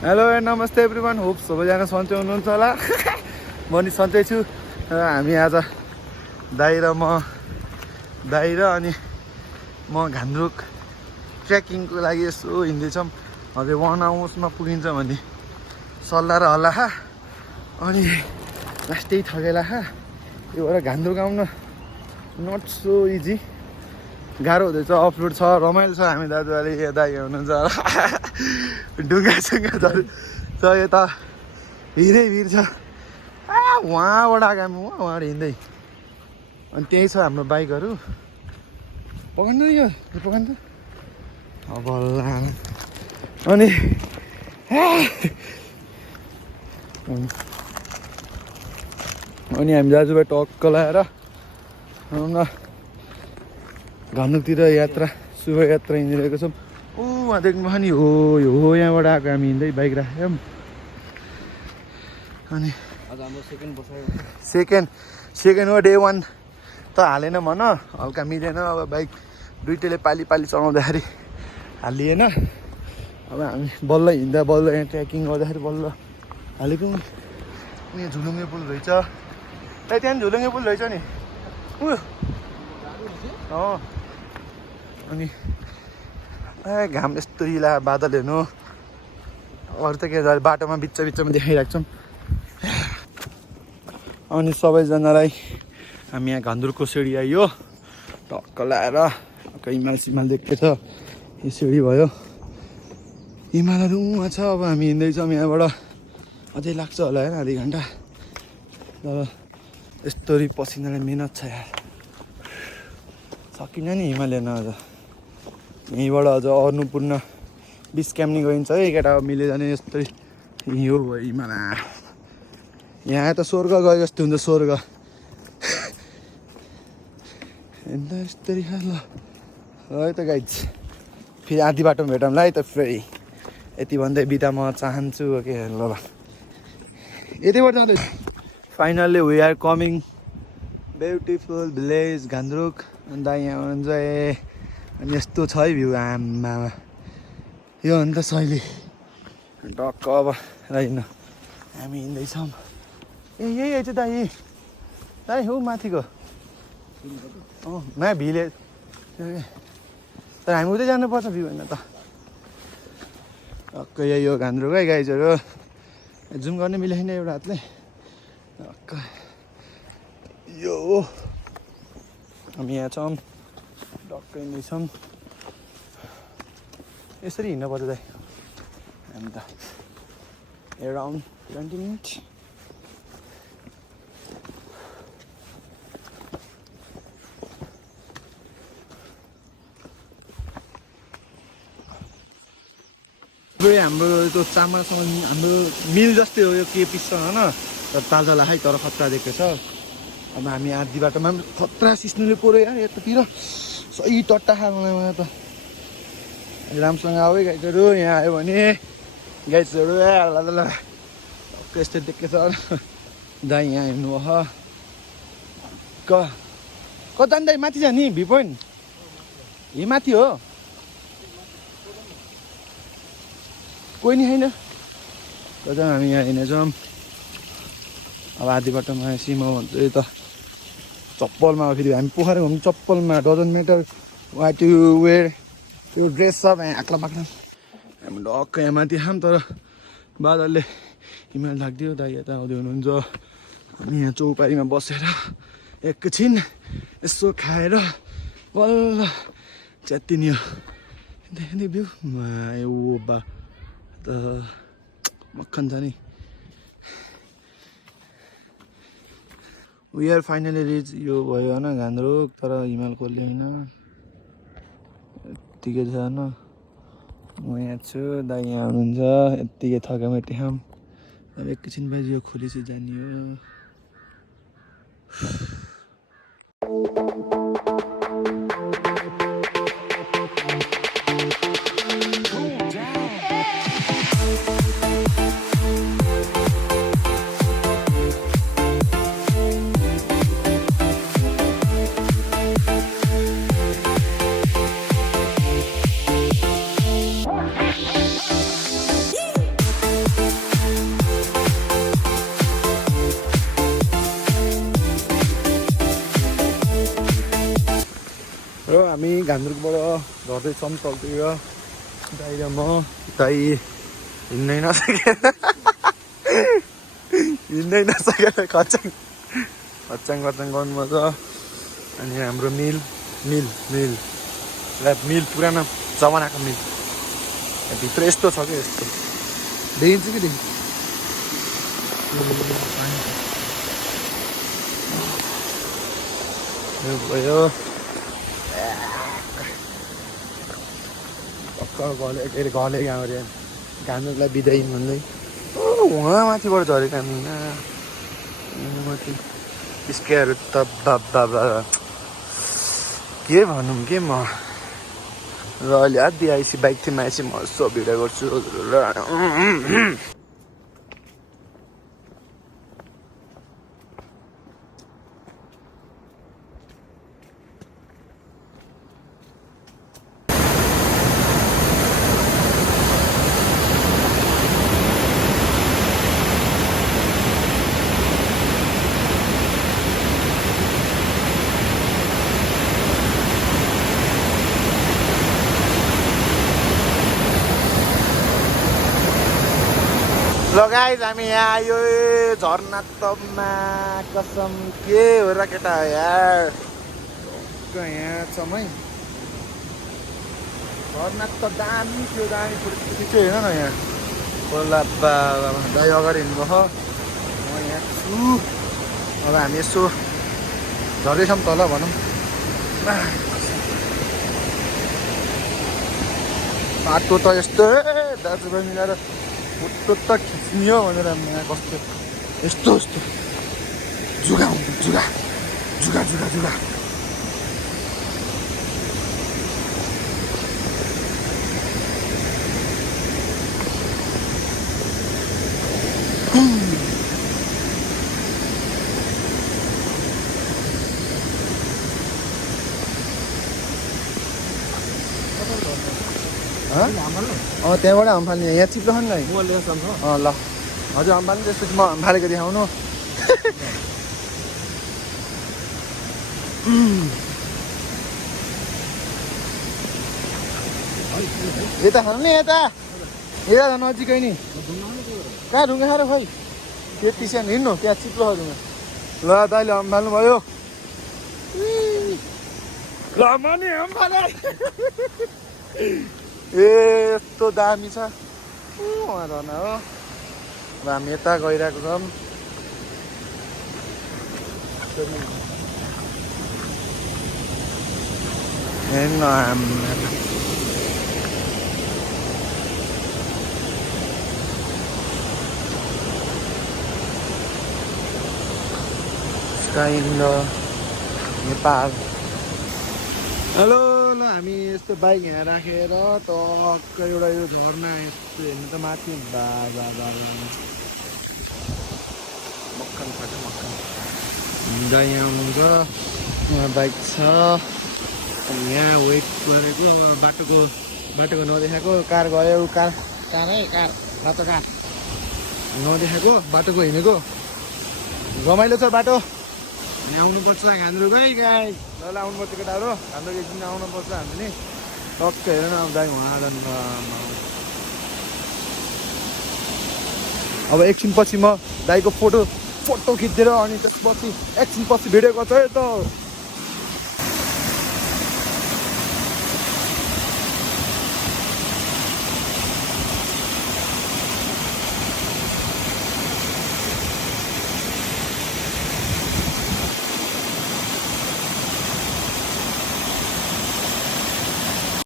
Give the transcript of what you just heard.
Hello and नमस्ते everyone, hope सबैजना सन्चै हुनुहुन्छ होला। म नि सन्चै छु। हामी आज दाइ र अनि म घान्द्रुक ट्रेकिङको लागि यसो हिँड्दैछौँ। अझै 1 आवर्समा पुगिन्छ भन्ने सल्लाह र हल्ला। अनि लास्टै ठगेला यो भएर घान्द्रुक आउन नट सो इजी, गाह्रो हुँदैछ। अफरोड छ, रमाइलो छ। हामी दाजुभाइले दाइ हुनुहुन्छ ढुङ्गा छ यता, भिरै भिर छ। उहाँबाट आएको हामी उहाँबाट हिँड्दै, अनि त्यही छ हाम्रो बाइकहरू। पकाउनु यो पकाउनु अब अनि हामी दाजुभाइ टक्क लगाएर घान्द्रुकतिर यात्रा शुभ यात्रा हिँडिरहेको छौँ। उहाँ देख्नुभयो नि, हो यहाँबाट आएको हामी हिँड्दै बाइक राख्यौँ। अनि सेकेन्ड हो, डे 1 त हालेन भन, हल्का मिलेन। अब बाइक दुइटैले पाली चलाउँदाखेरि हालिएन। अब हामी बल्ल हिँड्दा बल्ल यहाँ ट्रेकिङ गर्दाखेरि बल्ल हालेको। यहाँ झुलुङ्गे पुल रहेछ, त्यहाँ झुलुङ्गे पुल रहेछ नि। अनि घाम यस्तो हिला बादल हेर्नु, अरू त के बाटोमा बिचमा देखाइरहेको छौँ। अनि सबैजनालाई हामी यहाँ घान्द्रुकको सिँढी आइयो, टक्क लाएर हिमाल देख्दै छ। यो सिँढी भयो, हिमालहरू उहाँ छ। अब हामी हिँड्दैछौँ यहाँबाट, अझै लाग्छ होला होइन आधी घन्टा। तर यस्तो पसिनाले मिहिनेत छ यार, सकिन नि हिमाल हेर्न। अझ यहीँबाट अझ अन्नपूर्ण बिस क्याम्प नि गइन्छ है केटा, मिले जाने। यस्तै यो भयो हिमाल। यहाँ त स्वर्ग गयो जस्तो हुन्छ, स्वर्ग अन्त यस्तरी ल है त गाइज। फेरि आधी बाटोमा भेटौँला है त फेरि। यति भन्दै बिदा म चाहन्छु के ल यतिबाट जाँदै। Finally we are coming beautiful village Ghandruk. अन्त यहाँ हुन्छ अनि यस्तो छ है भ्यू, आमा यो हो नि त शैली। टक्क अब हिँड्न हामी हिँड्दैछौँ। यही चाहिँ दाइ हो माथिको नयाँ भिलेज। तर हामी उतै जानुपर्छ, भ्यू होइन त। टक्क यही हो घान्द्रुक है गाइजहरू। जुम गर्ने मिलेन एउटा हातले। टक्क यो हामी यहाँ छौँ, टक्क हिँड्दैछौँ। यसरी हिँड्नुपर्छ दाइ हामी त। Around 20 minute. हाम्रो त्यो चामलसँग हाम्रो मिल जस्तै हो यो, के पिस्छ होइन। तर तालतला है, तर खतरा दिएको छ। अब हामी आधी बाटोमा पनि खतरा सिस्नुले पऱ्यो यार यतातिर। सही टट्टा खालमा मलाई त। राम्रोसँग आऊ है गाइजहरू, यहाँ आयो भने गाइजहरू यस्तो देखेको छ। दाइ यहाँ हेर्नु भयो कता जाने दाइ? माथि जाने भ्यू पोइन्ट यही माथि हो, कोही नि छैन। कता हामी यहाँ हिँडेछौँ। अब आधी बाटोमा सीमा भन्छ यता चप्पलमा। फेरि हामी पोखरा घुम्नु चप्पलमा, doesn't matter what you wear यो ड्रेस सब यहाँ आक्ला बाक्ला। हामी डक्क यहाँ माथि खाऊँ, तर बादलले हिमाल ढाकिदियो। दाइ यता आउँदै हुनुहुन्छ। हामी यहाँ चौपारीमा बसेर एकछिन यसो खाएर बल्ल च्यात्तिने हो। भ्यू बा त मक्खन छ नि। We are finally reach. यो भयो होइन घान्द्रुक, तर हिमाल कसले होइन यत्तिकै छ होइन। म यहाँ छु, दाइ यहाँ हुनुहुन्छ। यत्तिकै थकामेटी खाऊँ। अब एकछिन बाहिर यो खोलेपछि जाने हो। घान्द्रुकबाट झर्दैछौँ तलतिर दाइ र म दाइ हिँड्नै नसकेर खच्याङ गर्नुपर्छ अनि हाम्रो मिल पुरानो जमानाको मिल भित्र यस्तो छ कि यस्तो देखिन्छ कि भयो घले गाउँ घान्द्रुकलाई बिदाई भन्दै उहाँ माथिबाट झरेको हामी माथि स्केहरू त बाबा के भनौँ के म र अहिले आधी आइसी बाइक थियो आएपछि म यसो भिडियो गर्छु र गाइस हामी यहाँ आयो झर्ना तपमा कसम के हो र केटा यार यहाँ छ है झर्ना त दामी थियो दामी फुर्ती थियो हेर न यहाँ खोला बाबा दाइ अगाडि हिँड्नुभयो म यहाँ छु अब हामी यसो झर्दैछौँ तल भनौँ बाटो त यस्तो दाजुभाइ मिलाएर फोटो त खिच्ने हो भनेर यहाँ कस्तो यस्तो जुगा त्यहाँबाट हाम फाल्ने यहाँ चिप्लो खानु है ल हजुर हाम फाल्ने त्यसपछि म हाम फालेको देखाउनु यता खानु नि यता नजिकै नि कहाँ ढुङ्गा खाएर खोइ त्यति सानो हिँड्नु त्यहाँ चिप्लो छ ढुङ्गा ल दाइले हाम फाल्नु भयो ल म नि हाम फाले यस्तो दामी छ झर्ना हो अब हामी यता गइरहेको छौँ sky in the Nepal hello ल हामी यस्तो बाइक यहाँ राखेर टक्क एउटा यो झर्ना यस्तो हेर्नु त माथि बाबा मक्खन खान्छ मक्खन दाइ यहाँ हुनुहुन्छ यहाँ बाइक छ यहाँ वेट गरेको बाटोको नदेखाएको कार गयो कार रातो कार नदेखाएको बाटोको हिँडेको रमाइलो छ बाटो आउनुपर्छ घान्द्रुक है गाई ल आउनुपर्छ केटाहरू घान्द्रुक एकदिन आउनुपर्छ हामी नि टक्क हेर न अब दाइ उहाँ अब एकछिनपछि म दाइको फोटो खिचेर अनि त्यसपछि एकछिनपछि भिडियो गर्छ है त